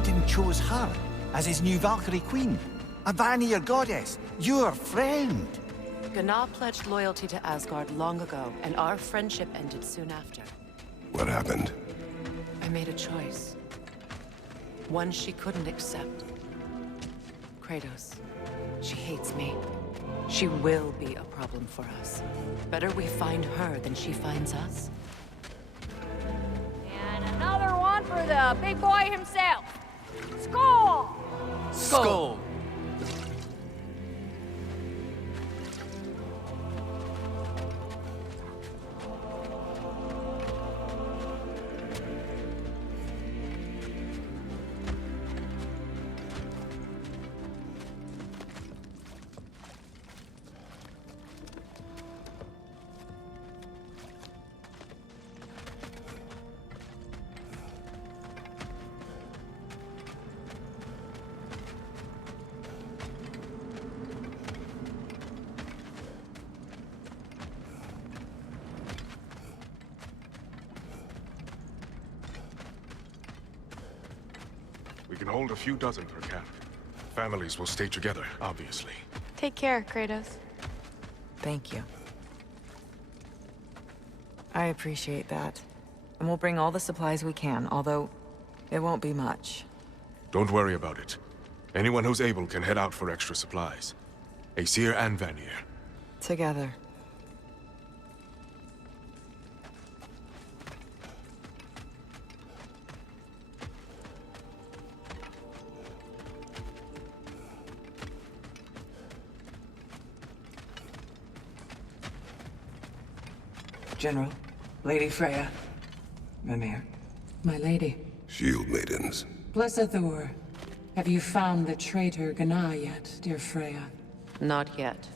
Odin chose her as his new Valkyrie queen. A Vanir goddess, your friend. Gná pledged loyalty to Asgard long ago, and our friendship ended soon after. What happened? I made a choice. One she couldn't accept. Kratos. She hates me. She will be a problem for us. Better we find her than she finds us. And another one for the big boy himself. Skull! Skull. We can hold a few dozen per camp. Families will stay together, obviously. Take care, Kratos. Thank you. I appreciate that. And we'll bring all the supplies we can, although it won't be much. Don't worry about it. Anyone who's able can head out for extra supplies. Aesir and Vanir. Together. General, Lady Freya, Mimir, my lady. Shield maidens. Blessed Thor, have you found the traitor Gná yet, dear Freya? Not yet.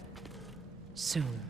Soon.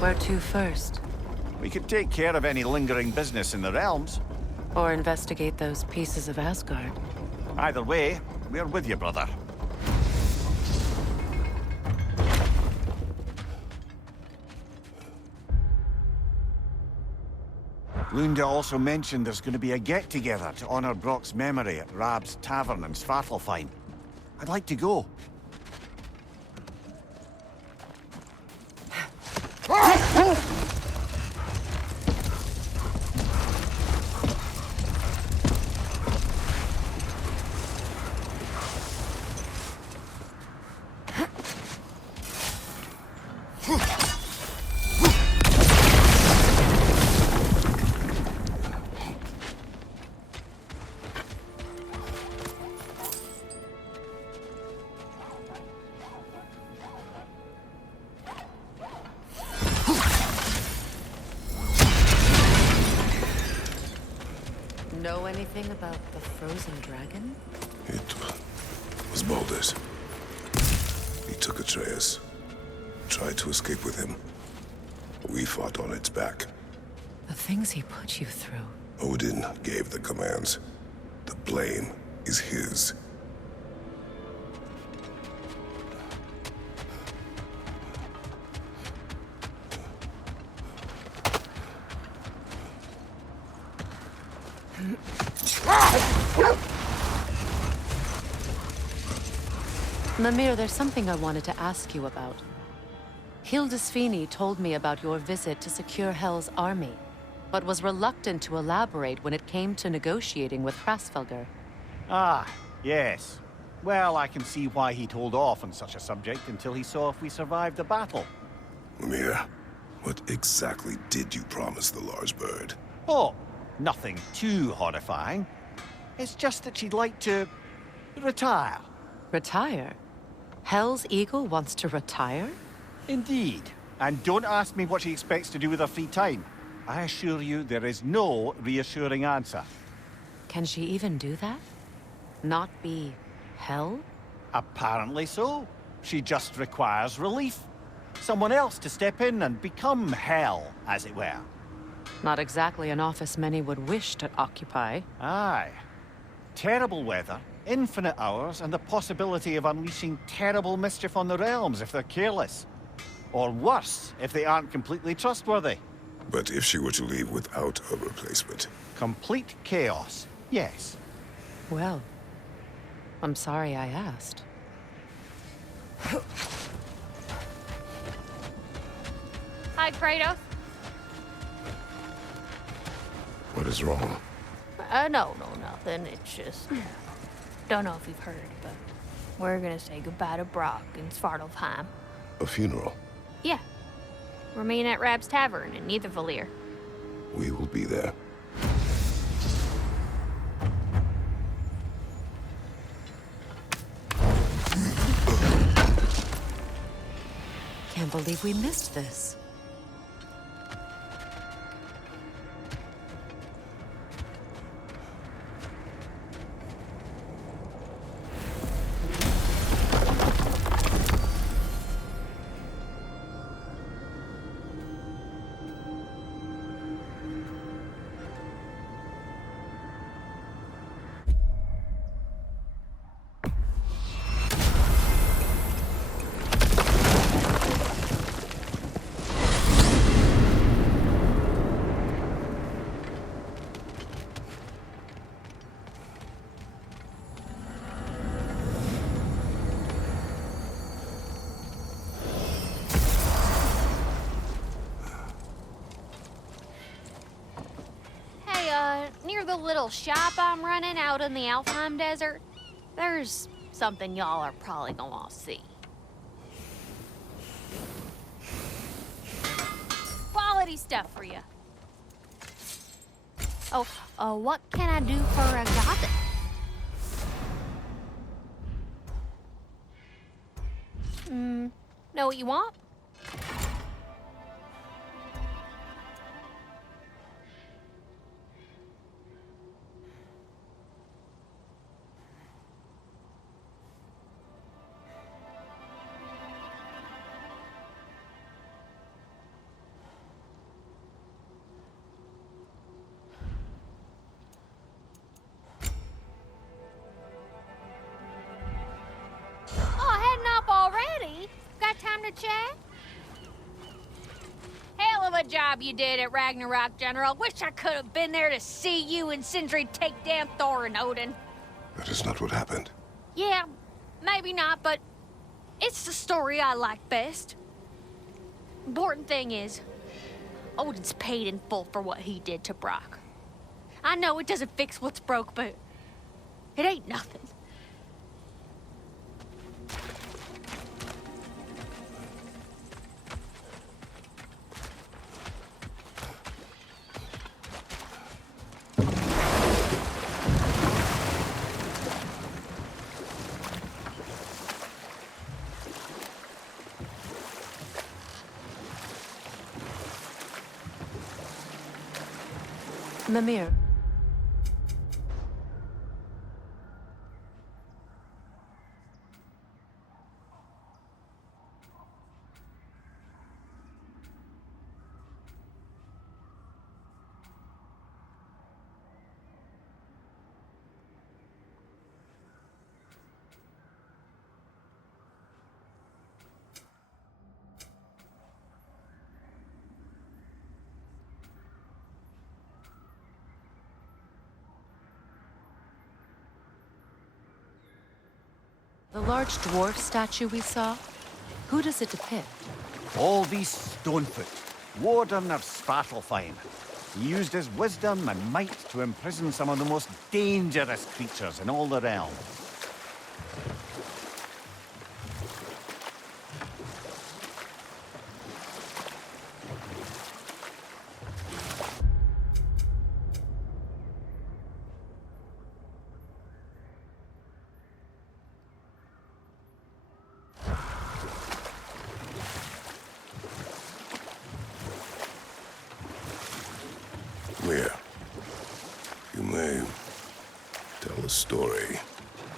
Where to first? We could take care of any lingering business in the realms. Or investigate those pieces of Asgard? Either way, we're with you, brother. Lunda also mentioned there's going to be a get-together to honor Brock's memory at Rab's Tavern in Svartalfheim. I'd like to go. Know anything about the frozen dragon? It was Baldur's. He took Atreus. Tried to escape with him. We fought on its back. The things he put you through. Odin gave the commands. The blame is his. Mimir, there's something I wanted to ask you about. Hildisvini told me about your visit to secure Hel's army. but was reluctant to elaborate when it came to negotiating with Hrasfelger. Ah, yes. Well, I can see why he'd hold off on such a subject until he saw if we survived the battle. Mimir, what exactly did you promise the large bird? Oh, nothing too horrifying. It's just that she'd like to retire. Retire? Hell's Eagle wants to retire? Indeed. And don't ask me what she expects to do with her free time. I assure you there is no reassuring answer. Can she even do that? Not be hell? Apparently so. She just requires relief. Someone else to step in and become hell, as it were. Not exactly an office many would wish to occupy. Aye. Terrible weather, infinite hours, and the possibility of unleashing terrible mischief on the realms if they're careless. Or worse, if they aren't completely trustworthy. But if she were to leave without a replacement? Complete chaos, yes. Well, I'm sorry I asked. Hi, Kratos. What is wrong? No, nothing. It's just... Don't know if you've heard, but we're gonna say goodbye to Brock in Svartalfheim. A funeral? Yeah. We're meeting at Rab's Tavern in Niedervalier. We will be there. Can't believe we missed this. Near the little shop I'm running out in the Alfheim Desert, there's something y'all are probably gonna want to see. Quality stuff for you. Oh, what can I do for a gothic? Know what you want? Already? Got time to chat? Hell of a job you did at Ragnarök, General. Wish I could have been there to see you and Sindri take down Thor and Odin. That is not what happened. Yeah, maybe not, but it's the story I like best. Important thing is, Odin's paid in full for what he did to Brock. I know it doesn't fix what's broke, but it ain't nothing. Mimir. The large dwarf statue we saw, who does it depict? All these Stonefoot, warden of Svartalfheim. He used his wisdom and might to imprison some of the most dangerous creatures in all the realm. Where? You may tell the story,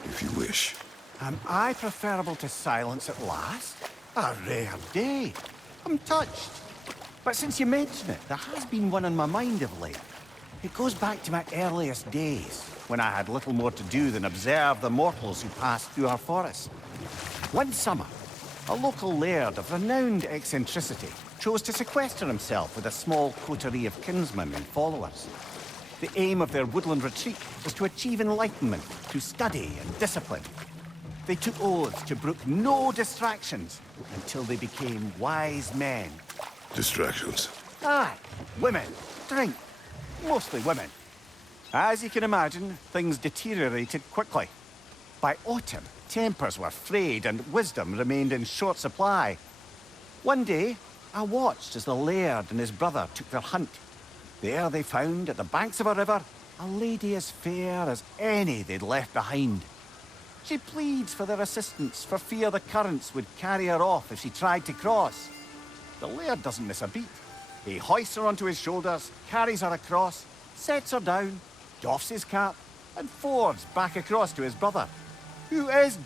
if you wish. Am I preferable to silence at last? A rare day. I'm touched. But since you mention it, there has been one on my mind of late. It goes back to my earliest days, when I had little more to do than observe the mortals who passed through our forest. One summer, a local laird of renowned eccentricity chose to sequester himself with a small coterie of kinsmen and followers. The aim of their woodland retreat was to achieve enlightenment through study and discipline. They took oaths to brook no distractions until they became wise men. Distractions. Aye, women, drink, mostly women. As you can imagine, things deteriorated quickly. By autumn, tempers were frayed and wisdom remained in short supply. One day, I watched as the laird and his brother took their hunt. There they found, at the banks of a river, a lady as fair as any they'd left behind. She pleads for their assistance for fear the currents would carry her off if she tried to cross. The laird doesn't miss a beat. He hoists her onto his shoulders, carries her across, sets her down, doffs his cap, and fords back across to his brother, who is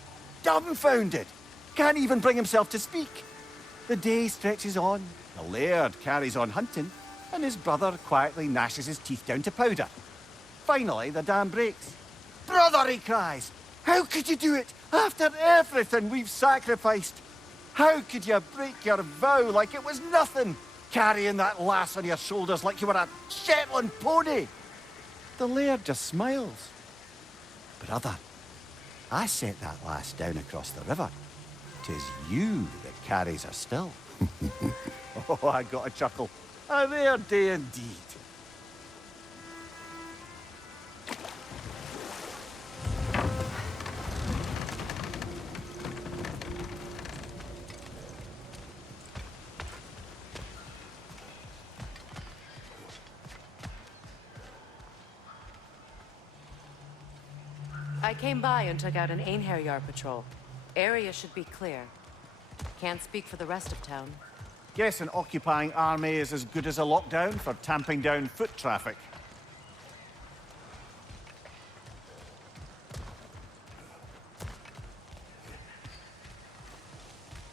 dumbfounded, can't even bring himself to speak. The day stretches on, the laird carries on hunting, and his brother quietly gnashes his teeth down to powder. Finally, the dam breaks. "Brother," he cries, "how could you do it after everything we've sacrificed? How could you break your vow like it was nothing, carrying that lass on your shoulders like you were a Shetland pony?" The laird just smiles. "Brother, I sent that lass down across the river. 'Tis you that carries her still." Oh, I got a chuckle. A rare day indeed. I came by and took out an Einherjar patrol. Area should be clear. Can't speak for the rest of town. Guess an occupying army is as good as a lockdown for tamping down foot traffic.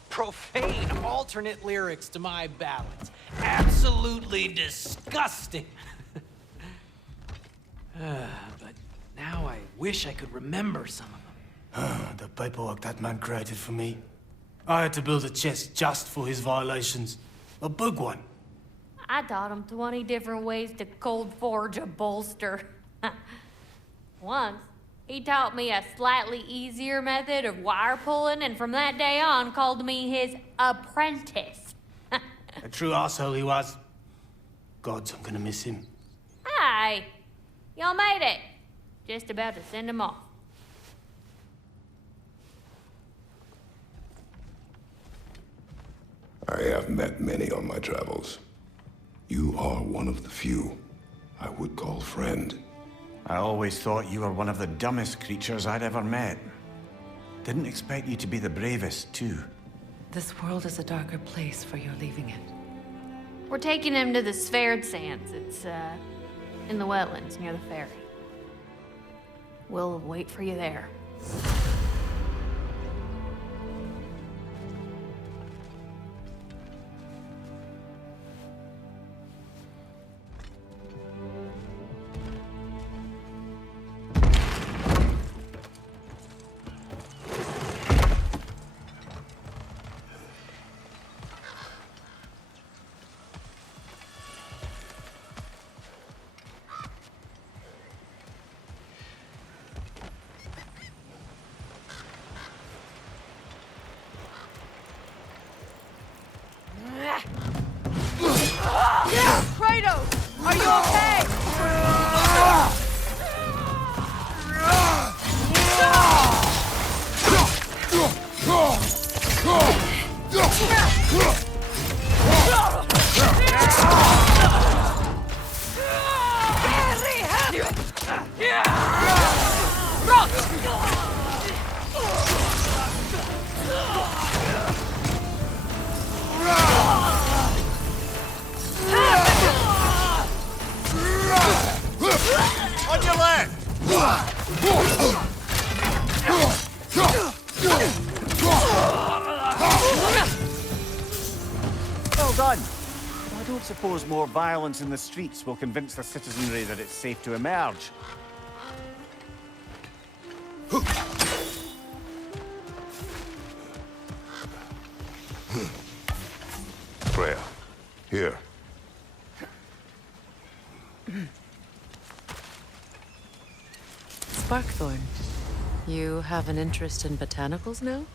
Profane alternate lyrics to my ballads. Absolutely disgusting. But now I wish I could remember some of them. The paperwork that man created for me. I had to build a chest just for his violations. A big one. I taught him 20 different ways to cold forge a bolster. Once, he taught me a slightly easier method of wire pulling, and from that day on called me his apprentice. A true asshole he was. Gods, I'm gonna miss him. Hi, y'all made it. Just about to send him off. I have met many on my travels. You are one of the few I would call friend. I always thought you were one of the dumbest creatures I'd ever met. Didn't expect you to be the bravest, too. This world is a darker place for your leaving it. We're taking him to the Sverd Sands. It's, in the wetlands near the ferry. We'll wait for you there. Are you okay? On your left! Well done. I don't suppose more violence in the streets will convince the citizenry that it's safe to emerge. Freya, here. Sparkthorn, you have an interest in botanicals now?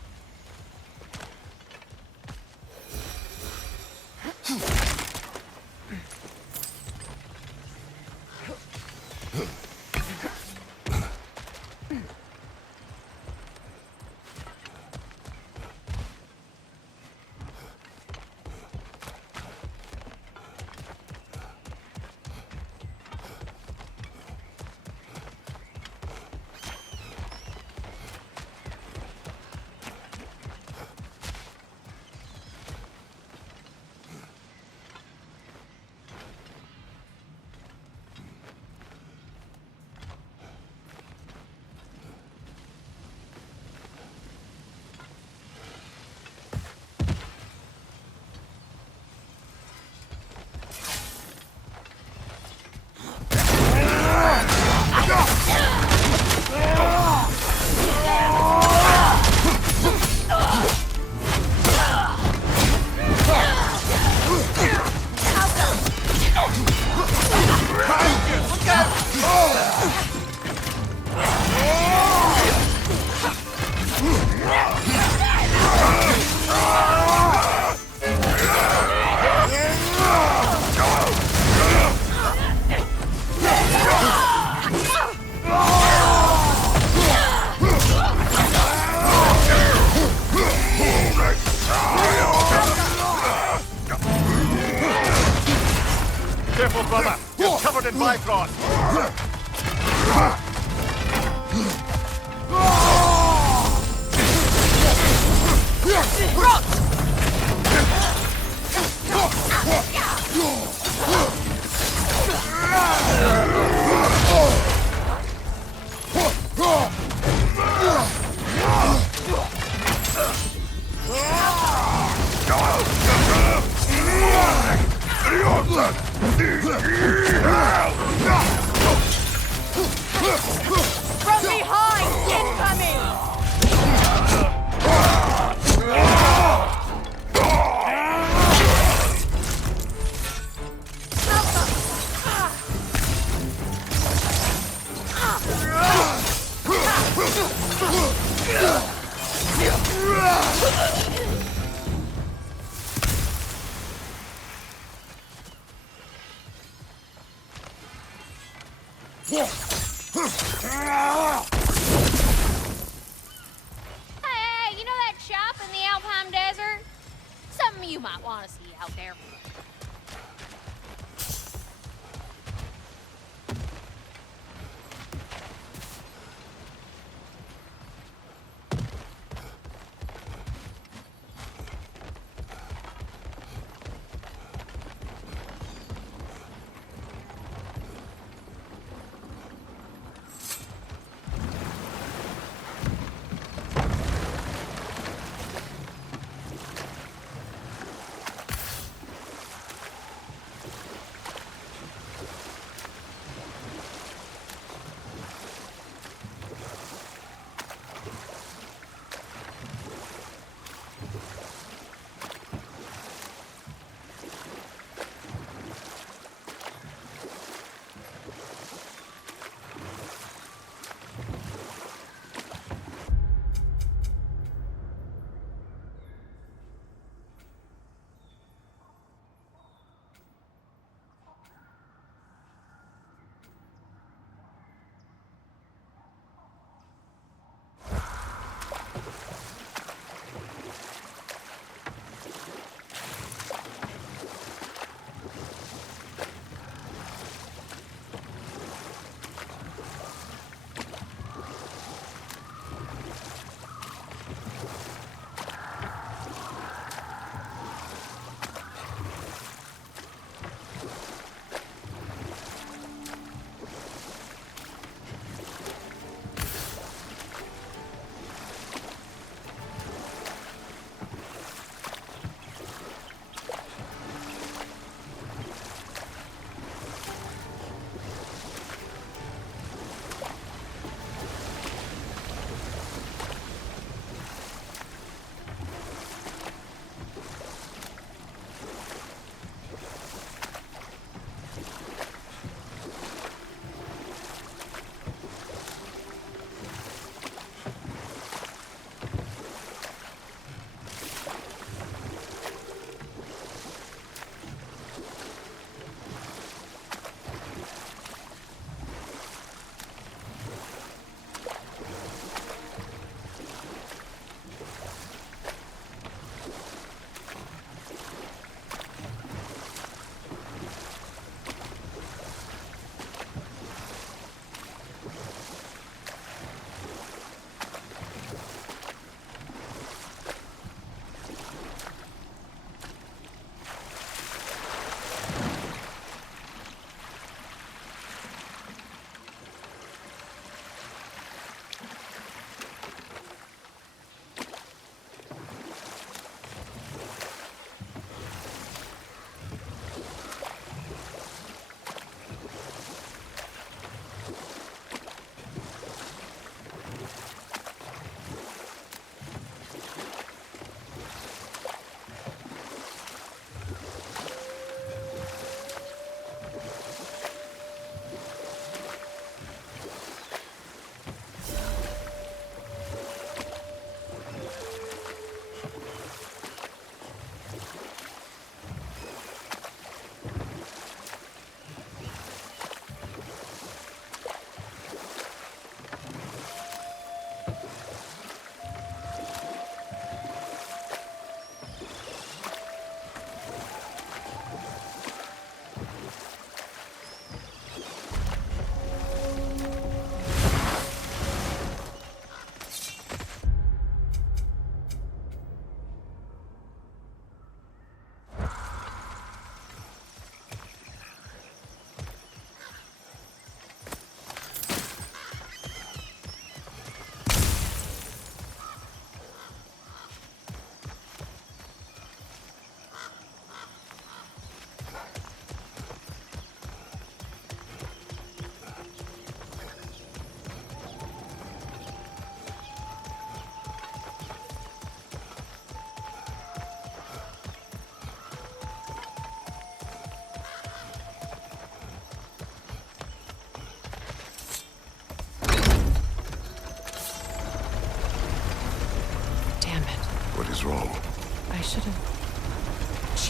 Careful, brother. You're covered in Bifrost. From behind! Incoming! Hey, you know that shop in the Alpine Desert? Something you might want to see out there.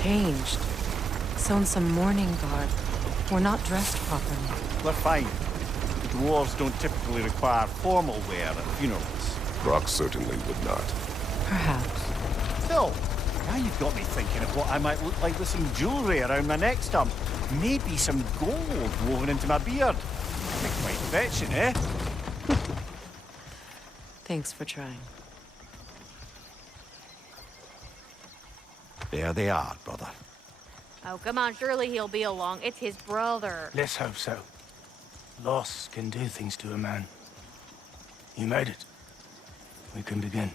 changed. Sewn some mourning garb. We're not dressed properly. We're fine. Dwarves don't typically require formal wear at funerals. Brock certainly would not. Perhaps. Still, now you've got me thinking of what I might look like with some jewellery around my neck stump. Maybe some gold woven into my beard. Quite fetching, eh? Thanks for trying. There they are, brother. Oh, come on, surely he'll be along. It's his brother. Let's hope so. Loss can do things to a man. You made it. We can begin.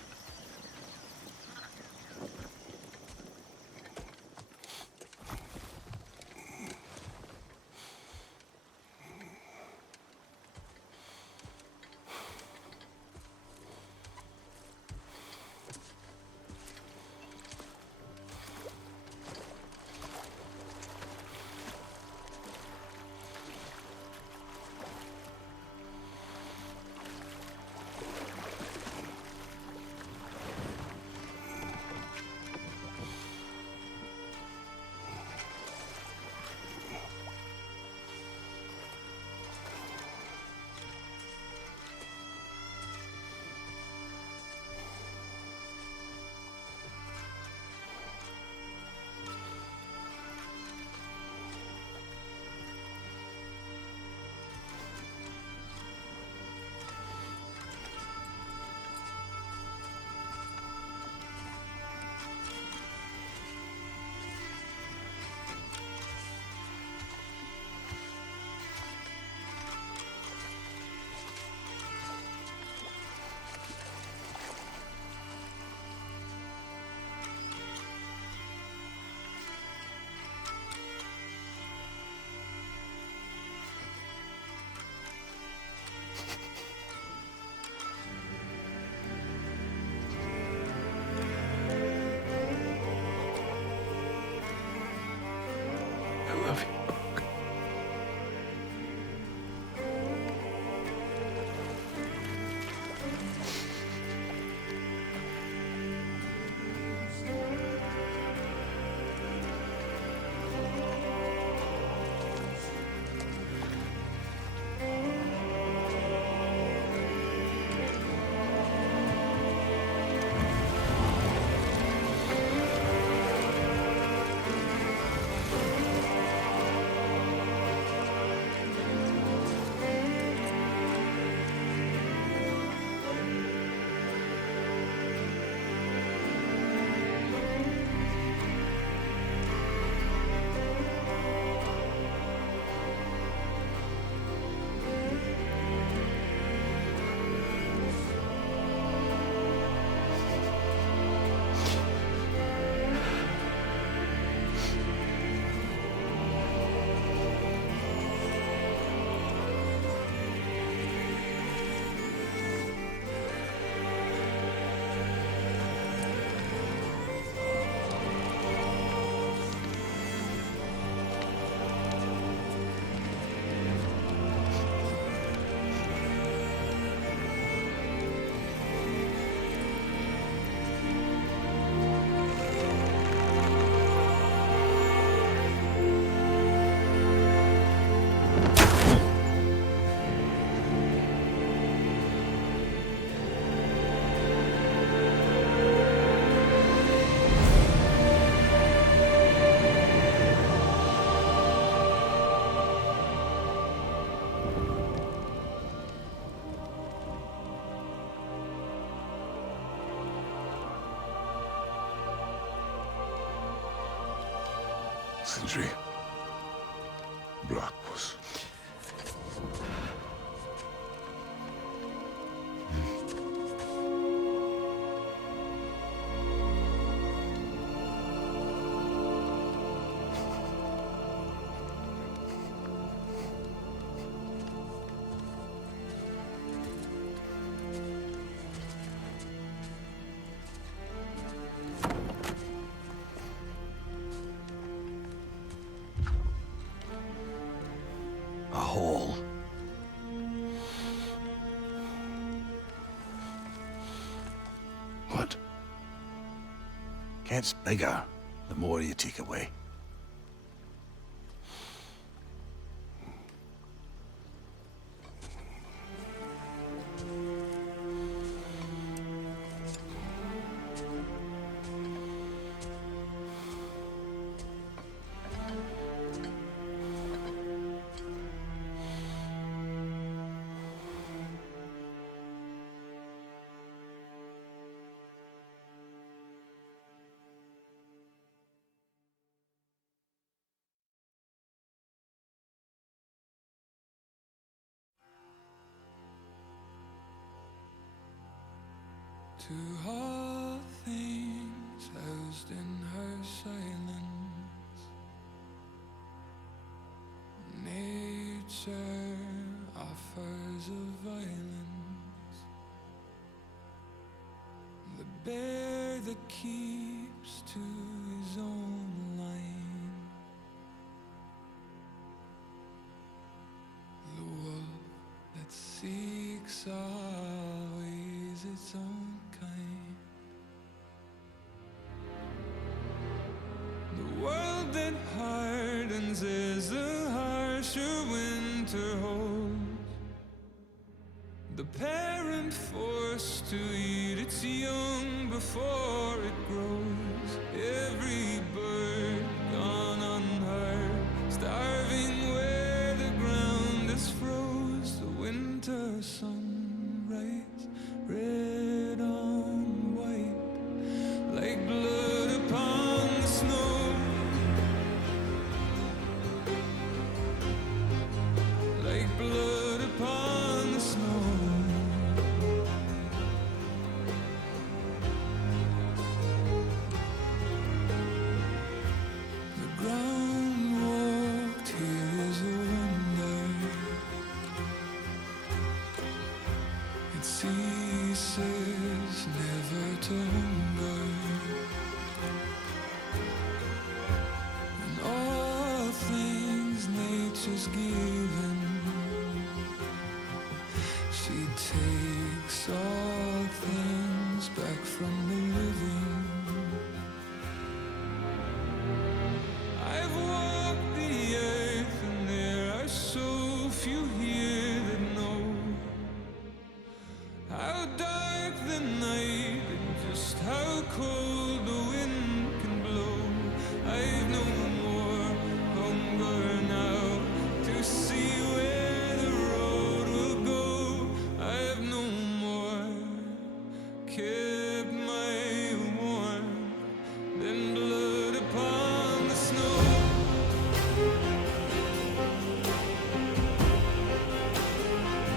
I love you, Brock. Sindri. Brock was... A hole. What? Gets bigger. the more you take away. To all things housed in her silence, nature offers a violence, the bear that keeps to his own line, the wolf that seeks always its own kind. The world that hardens as the harsher winter holds, the parent forced to eat its young before it grows. Every bird gone unheard, starving where the ground is froze. The winter sunrise, red on white, like blood upon the snow, like blood upon the snow. The ground walked here is a wonder. It ceases never to hunger, and all things nature's given, she takes all things back from the living. I've walked the earth and there are so few here that know how dark the night and just how cold the wind can blow. I've no more hunger now to see where the road will go. I've no more kept my warmth than blood upon the snow.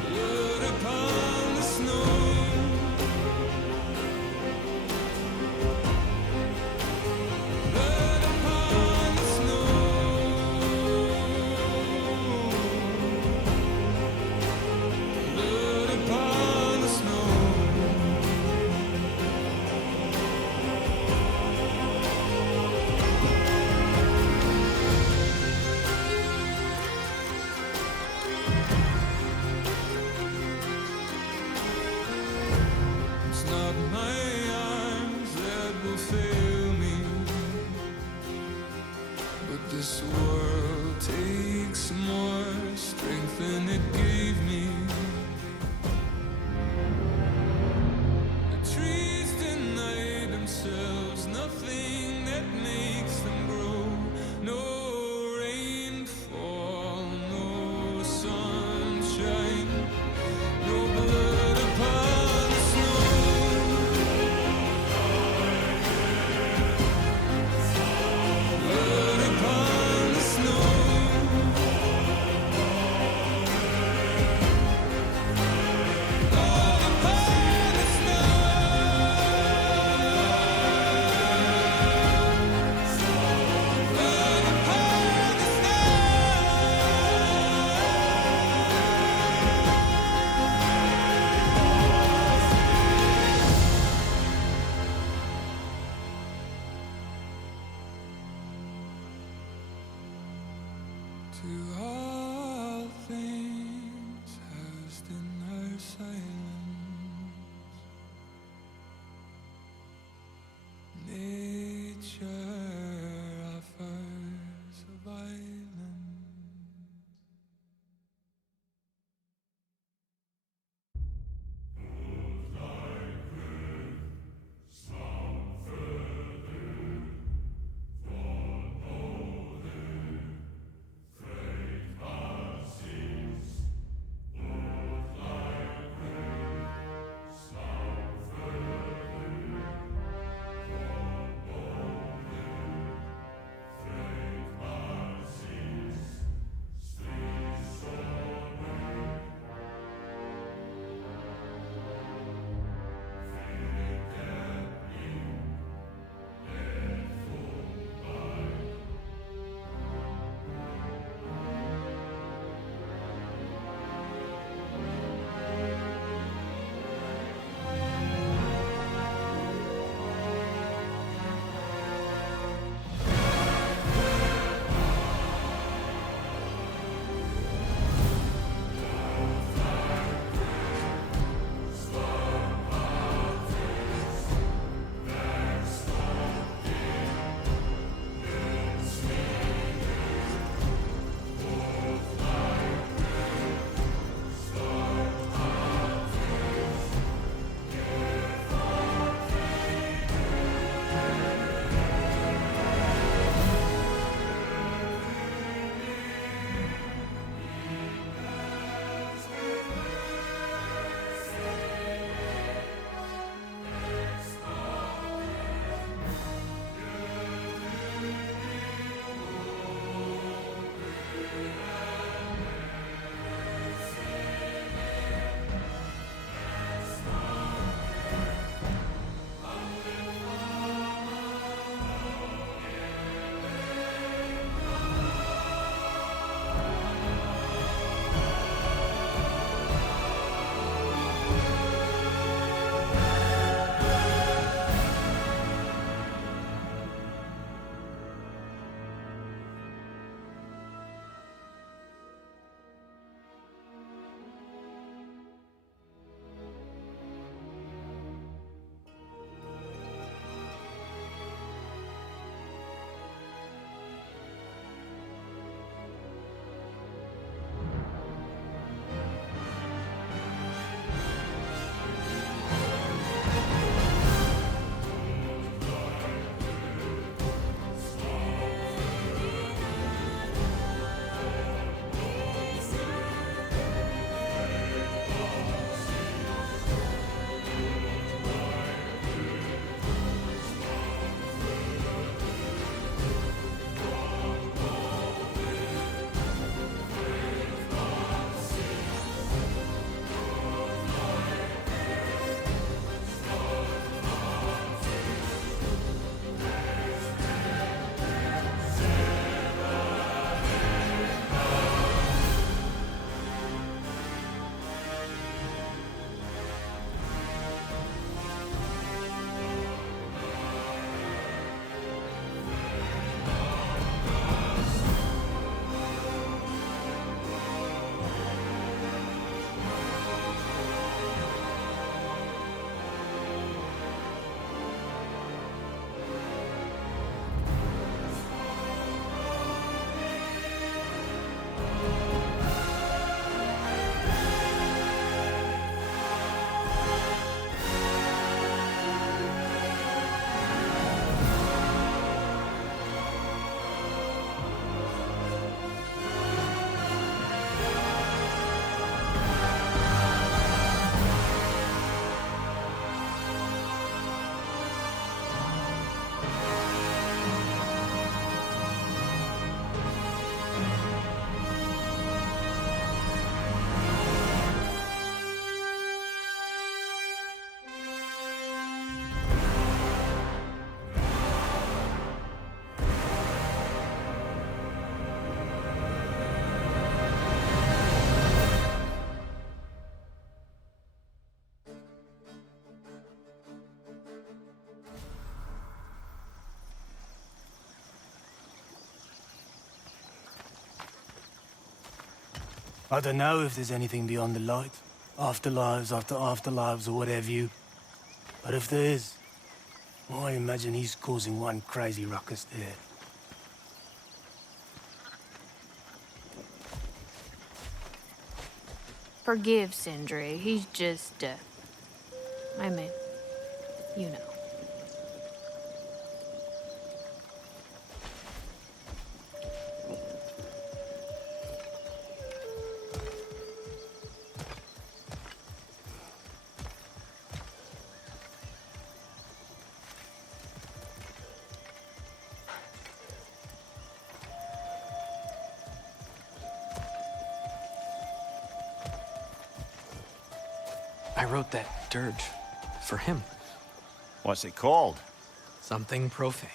Blood upon the snow. Blood upon the snow. Blood upon the snow. It's not my arms that will fail me, but this world takes more strength than it gave me. The trees deny themselves nothing that makes them grow. No rainfall, no sunshine, no blood upon the snow. Blood upon the snow. Blood upon the snow. Blood upon the To all things housed in her silence, nature I don't know if there's anything beyond the light. Afterlives after afterlives or whatever you. But if there is, well, I imagine he's causing one crazy ruckus there. Forgive Sindri. He's just, I mean, you know. I wrote that dirge for him. What's it called? Something profane.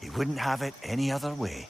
He wouldn't have it any other way.